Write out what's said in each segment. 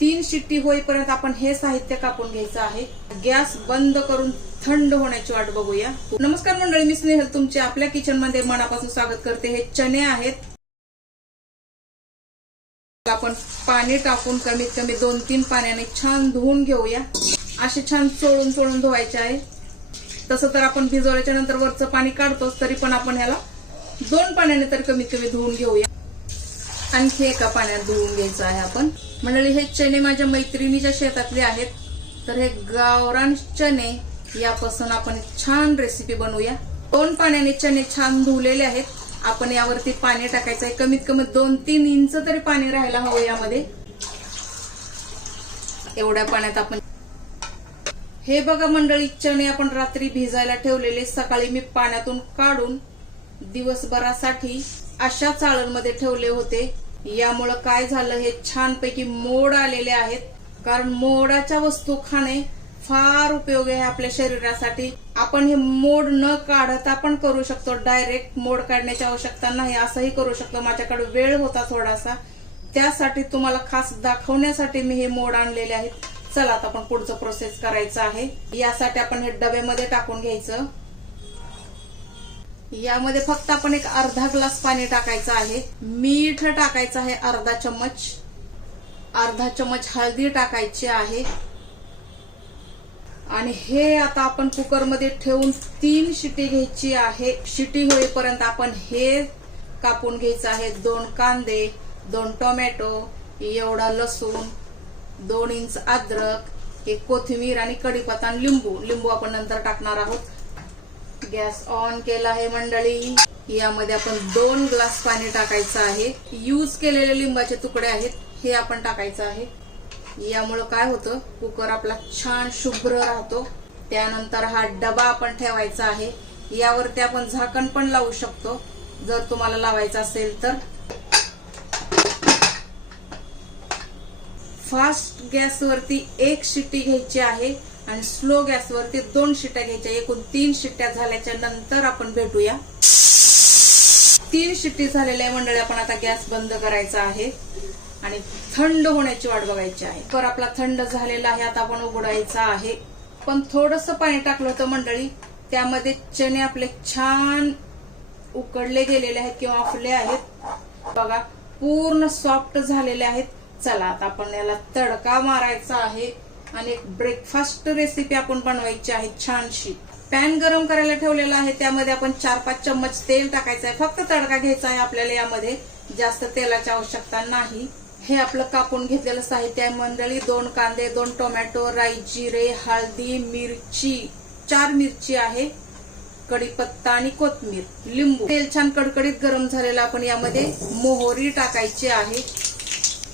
तीन शिट्टी होईपर्यंत आपण हे साहित्य कापून घ्यायचं आहे. गॅस बंद करून थंड होण्याची वाट बघूया. नमस्कार मंडळी मी स्नेहल. तुमचे आपल्या किचनमध्ये मनापासून स्वागत करते. हे चणे आहेत. आपण पाणी टाकून कमीत कमी दोन तीन पाण्याने छान धुवून घेऊया. असे छान चोळून चोळून धुवायचे आहे. तसं तर आपण भिजवल्याच्या नंतर वरचं पाणी काढतोच तरी पण आपण ह्याला दोन पाण्याने तर कमीत कमी धुवून घेऊया. आणखी एका पाण्यात धुवून घ्यायचं आहे आपण. मंडळी हे चणे माझ्या मैत्रिणीच्या शेतातले आहेत. तर हे गावरान चणे यापासून आपण छान रेसिपी बनवूया. दोन पाण्याने चणे छान धुवलेले आहेत. आपण यावरती पाणी टाकायचं आहे. कमीत कमी दोन तीन इंच तरी पाणी राहायला हवं यामध्ये. एवढ्या पाण्यात आपण हे बघा मंडळी चणे आपण रात्री भिजायला ठेवलेले. सकाळी मी पाण्यातून काढून दिवसभरासाठी अशा चाळणमध्ये ठेवले होते. यामुळं काय झालं हे छानपैकी मोड आलेले आहेत. कारण मोडाच्या वस्तू खाणे फार उपयोगी आहे आपल्या शरीरासाठी. आपण हे मोड न काढता पण करू शकतो. डायरेक्ट मोड काढण्याची आवश्यकता नाही. असंही करू शकतो. माझ्याकडे वेळ होता थोडासा. त्यासाठी तुम्हाला खास दाखवण्यासाठी मी हे मोड आणलेले आहेत. चला आता आपण पुढचं प्रोसेस करायचं आहे. यासाठी आपण हे डब्यामध्ये टाकून घ्यायचं. यामध्ये फक्त आपण एक अर्धा ग्लास पाणी टाकायचं आहे. मीठ टाकायचं आहे अर्धा चम्मच. अर्धा चम्मच हळदी टाकायची आहे. आणि हे आता आपण कुकरमध्ये ठेवून तीन शिटी घ्यायची आहे. शिटी होईपर्यंत आपण हे कापून घ्यायचं आहे. दोन कांदे दोन टोमॅटो एवढा लसूण दोन इंच अद्रक एक कोथिंबीर आणि कढीपत्ता लिंबू. लिंबू आपण नंतर टाकणार आहोत. गॅस ऑन केला आहे मंडळी. यामध्ये आपण दोन ग्लास पाणी टाकायचं आहे. यूज केलेले लिंबाचे तुकडे आहेत हे आपण टाकायचं आहे. यामुळं काय होतं कुकर आपला छान शुभ्र राहतो. त्यानंतर हा डबा आपण ठेवायचा आहे. यावरती आपण झाकण पण लावू शकतो. जर तुम्हाला लावायचं असेल तर. फास्ट गॅसवरती एक शिट्टी घ्यायची आहे. आणि स्लो गॅसवरती दोन शिट्ट्या घ्यायच्या. एकूण तीन शिट्ट्या झाल्याच्यानंतर आपण भेटूया. तीन शिट्टी झालेल्या मंडळी आपण आता गॅस बंद करायचा आहे. आणि थंड होण्याची वाट बघायची आहे. तर आपला थंड झालेला आहे आता आपण उघडायचा आहे. पण थोडस पाणी टाकलं होतं मंडळी त्यामध्ये चणे आपले छान उकडले गेलेले आहेत किंवा ऑफले आहेत. बघा पूर्ण सॉफ्ट झालेले आहेत. चला आता आपण याला तडका मारायचा आहे. आणि एक ब्रेकफास्ट रेसिपी आपण बनवायची आहे छानशी. पॅन गरम करायला ठेवलेला आहे त्यामध्ये आपण चार पाच चम्मच तेल टाकायचं आहे. फक्त तडका घ्यायचा आहे आपल्याला यामध्ये. जास्त तेलाची आवश्यकता नाही. हे आपलं कापून घेतलेलं साहित्य आहे. मंडळी दोन कांदे दोन टोमॅटो राई जिरे हळदी मिरची. चार मिरची आहे. कढीपत्ता आणि कोथमीर लिंबू. तेल छान कडकडीत गरम झालेलं आपण यामध्ये मोहरी टाकायची आहे.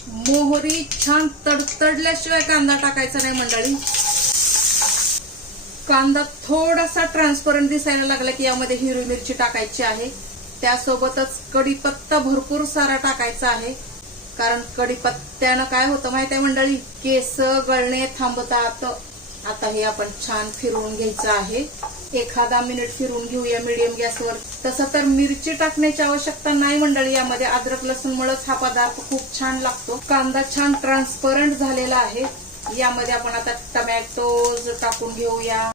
मोहरी छान तडतडल्याशिवाय कांदा टाकायचा नाही मंडळी. कांदा थोडासा ट्रान्सपरंट दिसायला लागला की यामध्ये हिरवी मिरची टाकायची आहे. त्यासोबतच कढीपत्ता भरपूर सारा टाकायचा आहे. कारण कढीपत्त्यानं काय होतं माहीत आहे मंडळी? केस गळणे थांबतात. आता हे आपण छान फिरवून घ्यायचं आहे. एखादा मिनिट फिरून घेऊया मीडियम गॅसवर. तसं तर मिरची टाकण्याची आवश्यकता नाही मंडळी यामध्ये अद्रक लसूणमुळेच हा पदार्थ खूप छान लागतो. कांदा छान ट्रान्सपरंट झालेला आहे. यामध्ये आपण आता टमॅटोज टाकून घेऊया.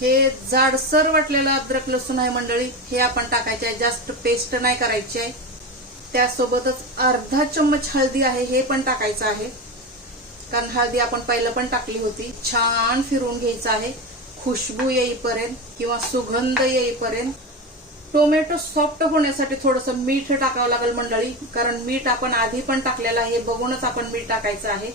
हे जाडसर वाटलेलं अद्रक लसूण आहे मंडळी. हे आपण टाकायचे आहे. जास्त पेस्ट नाही करायची आहे. त्यासोबतच अर्धा चम्मच हळदी आहे. हे पण टाकायचं आहे. कारण हळदी आपण पहिलं पण टाकली होती. छान फिरून घ्यायचं आहे. खुशबू येईपर्यंत किंवा सुगंध येईपर्यंत. टोमॅटो सॉफ्ट होण्यासाठी थोडंसं मीठ टाकावं लागेल मंडळी. कारण मीठ आपण आधी पण टाकलेलं आहे. बघूनच आपण मीठ टाकायचं आहे.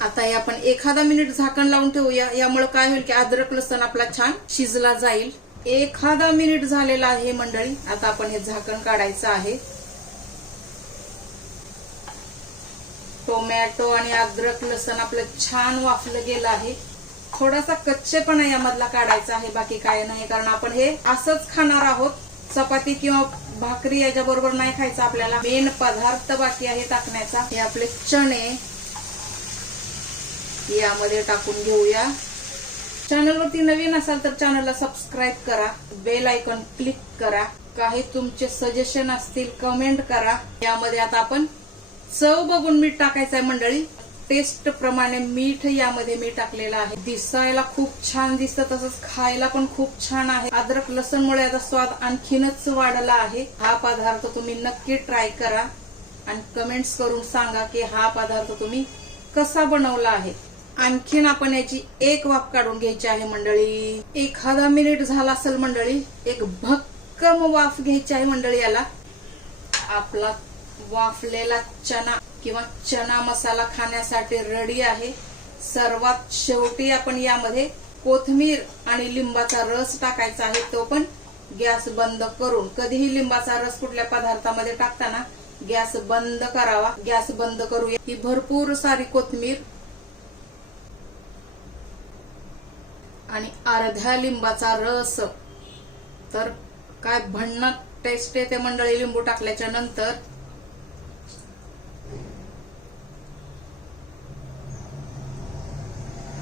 आता हे आपण एखादा मिनिट झाकण लावून ठेवूया. यामुळे काय होईल की अद्रक लसण आपला छान शिजला जाईल. एखादा मिनिट झालेला आहे मंडळी. आता आपण हे झाकण काढायचं आहे. टोमॅटो आणि अद्रक लसण आपलं छान वाफलं गेलं आहे. थोडासा कच्चेपणा यामधला काढायचा आहे बाकी काय नाही. कारण आपण हे असंच खाणार आहोत. चपाती किंवा भाकरी याच्या बरोबर नाही खायचं आपल्याला. मेन पदार्थ बाकी आहे टाकण्याचा. हे आपले चणे. यामध्ये टाकून घेऊया. चॅनलवरती नवीन असाल तर चॅनलला सबस्क्राईब करा. बेल आयकॉन क्लिक करा. काही तुमचे सजेशन असतील कमेंट करा. यामध्ये आता आपण चव बघून मीठ टाकायचं आहे मंडळी. टेस्ट प्रमाणे मीठ यामध्ये मी टाकलेलं आहे. दिसायला खूप छान दिसतं तसंच खायला पण खूप छान आहे. अद्रक लसणमुळे याचा स्वाद आणखीनच वाढला आहे. हा पदार्थ तुम्ही नक्की ट्राय करा आणि कमेंट्स करून सांगा की हा पदार्थ तुम्ही कसा बनवला आहे. आणखीन आपण याची एक वाफ काढून घ्यायची आहे मंडळी. एखादा मिनिट झाला असेल मंडळी एक भक्कम वाफ घ्यायची आहे मंडळी याला. आपला वाफलेला चना किंवा चना मसाला खाण्यासाठी रेडी आहे. सर्वात शेवटी आपण यामध्ये कोथमीर आणि लिंबाचा रस टाकायचा आहे. तो पण गॅस बंद करून. कधीही लिंबाचा रस कुठल्या पदार्थामध्ये टाकताना गॅस बंद करावा. गॅस बंद करूया. ही भरपूर सारी कोथमीर आणि अर्ध्या लिंबाचा रस. तर काय भन्नाट टेस्ट येते मंडळी लिंबू टाकल्याच्या नंतर.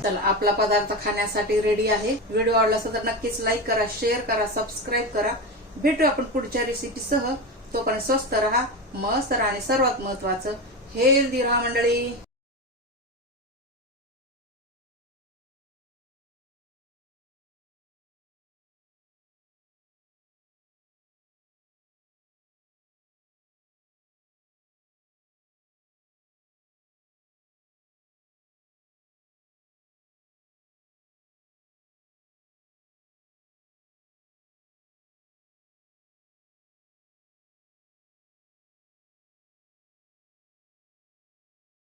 चला आपला पदार्थ खाण्यासाठी रेडी आहे. व्हिडिओ आवडला असेल तर नक्कीच लाईक करा शेअर करा सबस्क्राईब करा. भेटू आपण पुढच्या रेसिपीसह तोपर्यंत स्वस्त राहा मस्त राहा आणि सर्वात महत्वाचं हेल्दी राहा मंडळी.